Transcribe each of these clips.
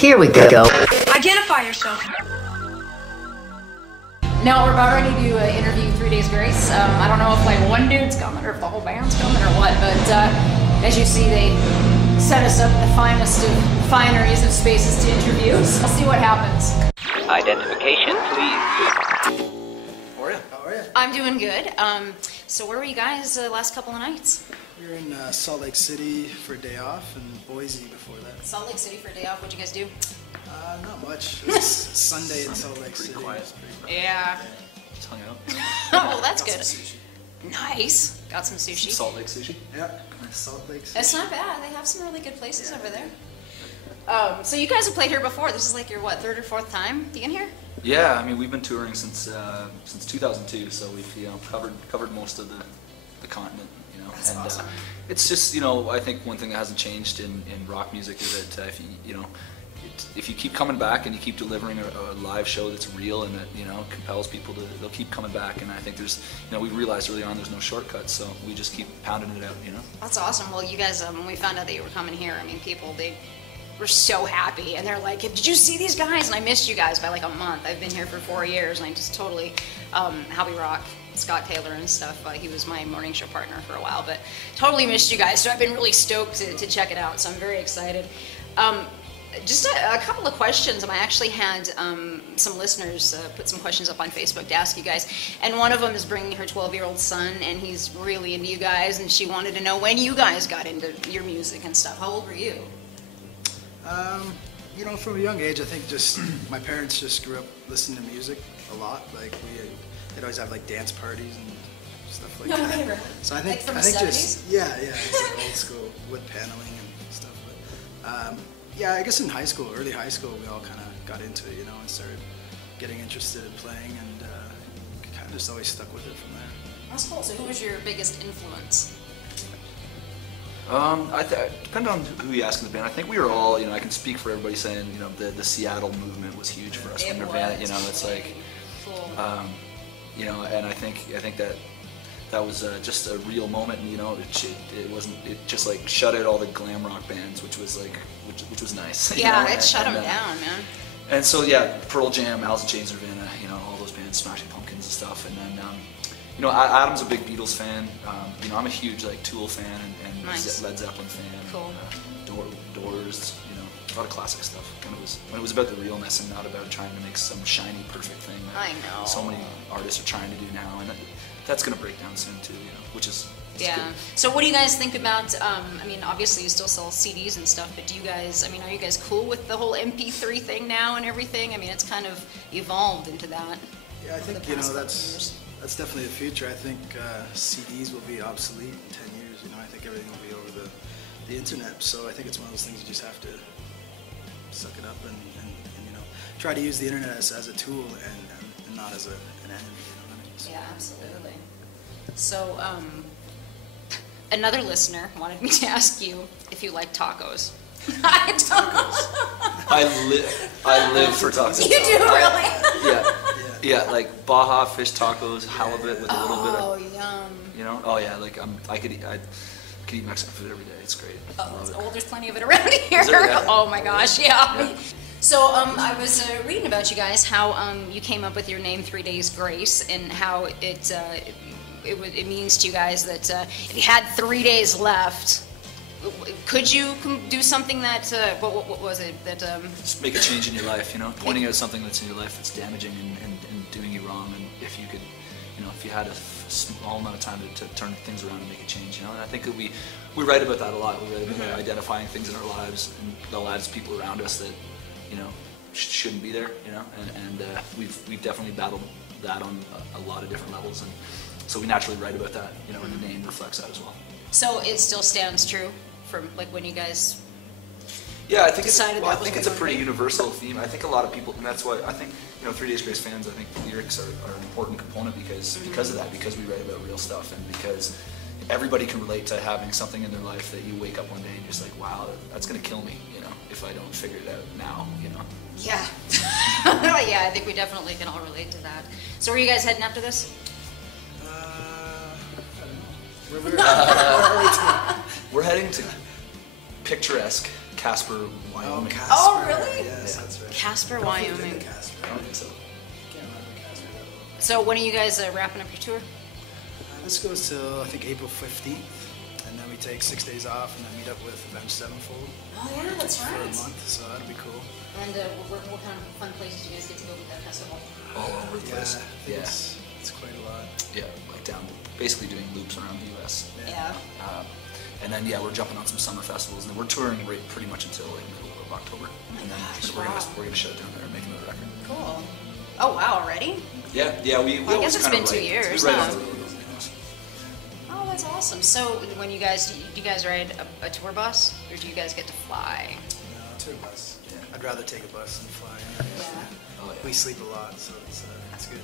Here we go. Identify yourself. Now we're about ready to interview 3 Days Grace. I don't know if like one dude's coming or if the whole band's coming or what, but as you see, they set us up in the finest of fineries of spaces to interview. So we'll see what happens. Identification, please. How are you? How are you? I'm doing good. So where were you guys the last couple of nights? We were in Salt Lake City for a day off and Boise before that. Salt Lake City for a day off. What'd you guys do? Not much. It was Sunday in Salt Lake City. Quiet. Yeah. Just hung out. Oh, that's Got good. some sushi. Nice. Got some sushi. Salt Lake sushi. Yeah, Salt Lake City. That's not bad. They have some really good places over there. So you guys have played here before. This is like your, what, third or fourth time being here? Yeah, I mean we've been touring since 2002, so we've covered most of the continent. That's and awesome. It's just I think one thing that hasn't changed in rock music is that if you keep coming back and you keep delivering a live show that's real and that compels people they'll keep coming back. And I think there's we realized early on there's no shortcuts, so we just keep pounding it out. That's awesome. Well, you guys, when we found out that you were coming here, I mean, people they were so happy, and they're like, "Did you see these guys?" And I missed you guys by like a month. I've been here for 4 years, and I just totally Hobby Rock. Scott Taylor and stuff. He was my morning show partner for a while, but totally missed you guys. So I've been really stoked to check it out. So I'm very excited. Just a couple of questions. I actually had some listeners put some questions up on Facebook to ask you guys, and one of them is bringing her 12-year-old son, and he's really into you guys, and she wanted to know when you guys got into your music and stuff. How old were you? From a young age, I think just my parents just grew up listening to music a lot. Like they'd always have like dance parties and stuff like that. So I think like from I the think 70s? just it's like old school wood paneling and stuff. But yeah, I guess in early high school, we all kind of got into it, and started getting interested in playing, and kind of just always stuck with it from there. That's cool. So who was your biggest influence? Depending on who you ask in the band, I think we were all, I can speak for everybody saying, the Seattle movement was huge for us. It When was. it's like, Cool. and I think that was just a real moment, and it just like shut out all the glam rock bands, which was nice. Yeah, it shut them down, man. And so yeah, Pearl Jam, Alice in Chains, Nirvana, all those bands, Smashing Pumpkins and stuff, and then Adam's a big Beatles fan. I'm a huge like Tool fan and Nice. Led Zeppelin fan. Cool. Doors, a lot of classic stuff. When it was about the realness and not about trying to make some shiny, perfect thing that I know. so many artists are trying to do now, and that's going to break down soon too. Which is Yeah. good. So what do you guys think about, obviously you still sell CDs and stuff, but are you guys cool with the whole MP3 thing now and everything? I mean, it's kind of evolved into that. Yeah, I think the past couple years. that's definitely the future. I think CDs will be obsolete in 10 years. I think everything will be over the internet. So I think it's one of those things you just have to suck it up and try to use the internet as a tool and not as an enemy. So. Yeah, absolutely. So, another listener wanted me to ask you if you like tacos. I don't. I live for tacos. You do really? Yeah, like Baja fish tacos, halibut with a little bit of. Oh, yum. Oh yeah, like I could eat Mexican food every day. It's great. Oh, there's plenty of it around here. Yeah. Oh my gosh, yeah. So I was reading about you guys, how you came up with your name 3 Days Grace, and how it means to you guys that if you had 3 days left, could you do something that what was it that Just make a change in your life, pointing out something that's in your life that's damaging and doing you wrong, and if you could, if you had a small amount of time to turn things around and make a change, and I think that we write about that a lot. We write about identifying things in our lives and the lives of people around us that shouldn't be there, and we've definitely battled that on a lot of different levels, and so we naturally write about that, and the name reflects that as well. so it still stands true from like when you guys Yeah, I think decided that was it's what a you pretty wanted? universal theme. I think a lot of people, and that's why I think 3 Days Grace fans, I think the lyrics are an important component because of that, because we write about real stuff, and because everybody can relate to having something in their life that you wake up one day and you're just like, wow, that's gonna kill me, if I don't figure it out now, Yeah. Yeah, I think we definitely can all relate to that. So where are you guys heading after this? I don't know. We're heading to picturesque Casper, Wyoming. Casper. Oh, really? Yes, that's right. Casper, I don't think Wyoming. it's in Casper. I don't think so. Can't remember Casper that well. So when are you guys wrapping up your tour? This goes till I think April 15th, and then we take 6 days off and then meet up with Avenged Sevenfold Oh yeah, that's for a month. So that'll be cool. And what kind of fun places do you guys get to go with that festival? All over the Yeah, place. I think it's quite a lot. Yeah, like down, basically doing loops around the U.S. Yeah. And then we're jumping on some summer festivals, and we're touring pretty much until like middle of October. Oh my and then gosh, we're wow. gonna shut down there and make another record. Cool. Oh wow, already? Yeah, we Well, I guess always it's kinda been 2 write- years, We write huh? on the road, you know. Oh, that's awesome. So when you guys ride a tour bus, or do you guys get to fly? No, tour bus. Yeah. I'd rather take a bus than fly. Anyways. Oh, yeah. We sleep a lot, so it's good.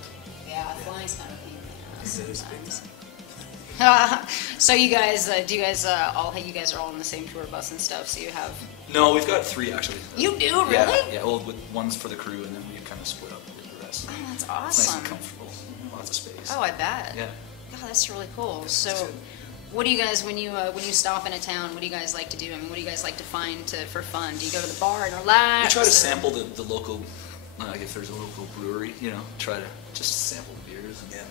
Yeah, flying's kind of a pain in the ass It is big sometimes. time. So you guys, do you guys you guys are all on the same tour bus and stuff? So you have. No, we've got 3 actually. You do, really? Yeah. Well, with one's for the crew, and then we kind of split up with the rest. Oh, that's It's nice awesome. and comfortable. Lots of space. Oh, I bet. Yeah. Oh, that's really cool. So, good. what do you guys when you stop in a town? What do you guys like to do? I mean, what do you guys like to find for fun? Do you go to the bar and relax? We try to or- sample the local, like if there's a local brewery, try to just sample the beers. And,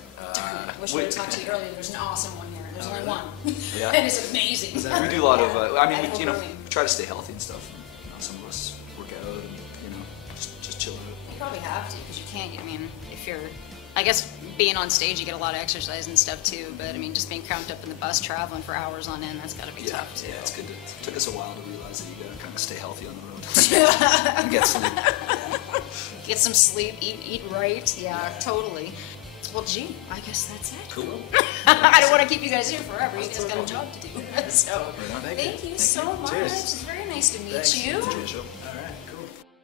Wish I would have talked to you earlier. There's an awesome one here. There's only one. Yeah. And it's amazing. We do a lot of, I mean, Idaho we Brewing. try to stay healthy and stuff. Some of us work out and, just chill out. You probably have to because you can't. I mean, if you're, I guess being on stage, you get a lot of exercise and stuff too. But I mean, just being cramped up in the bus, traveling for hours on end, that's got to be Yeah, tough too. yeah, it's good. It took us a while to realize that you gotta kind of stay healthy on the road and get sleep. Get some sleep, eat right. Yeah, totally. Well, gee, I guess that's it. Cool. I don't want to keep you guys here forever. You guys got a job to do. So, Right on. thank you so much. Cheers. It's very nice to meet Thanks. you. Enjoy the show.